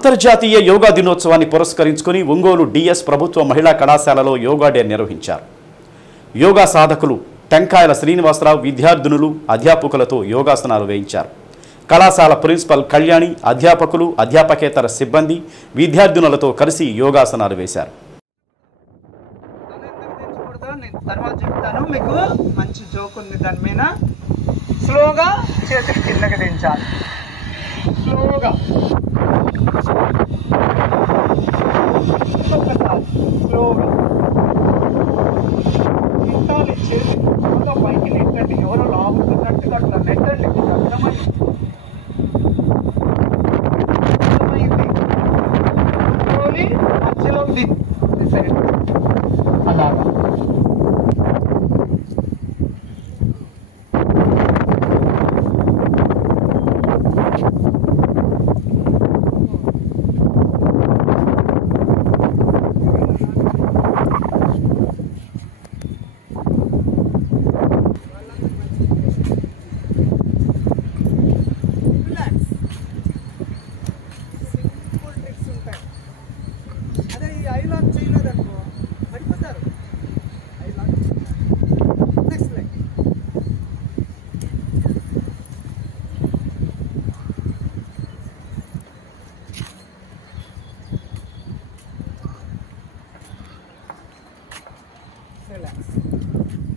అంతర్జాతీయ యోగా దినోత్సవాన్ని పురస్కరించుకుని ఒంగోలు డిఎస్ ప్రభుత్వ మహిళా కళాశాలలో యోగా డే నిర్వహించారు. యోగా సాధకులు టెంకాయల శ్రీనివాసరావు విద్యార్థినులు అధ్యాపకులతో యోగాసనాలు వేయించారు. కళాశాల ప్రిన్సిపల్ కళ్యాణి అధ్యాపకులు అధ్యాపకేతర సిబ్బంది విద్యార్థినులతో కలిసి యోగాసనాలు వేశారు. తర్వాత చెప్తాను మీకు మంచి జోక్ ఉంది దాని మీద. స్లోగా చేతులు కిందకి దించాలి. స్లోగా ఇంకొకసారి స్లోగా నెట్టాలి. చేతి స్లోగా పైకి నెట్టండి. ఎవరో లాగుతున్నట్టుగా అట్లా నెట్టండి. అర్థమైంది? స్లోలీ మధ్యలో దించండి. అలాగా ఐలాండ్ చేయలేదనుకో పడిపోతారు. Island next like relax.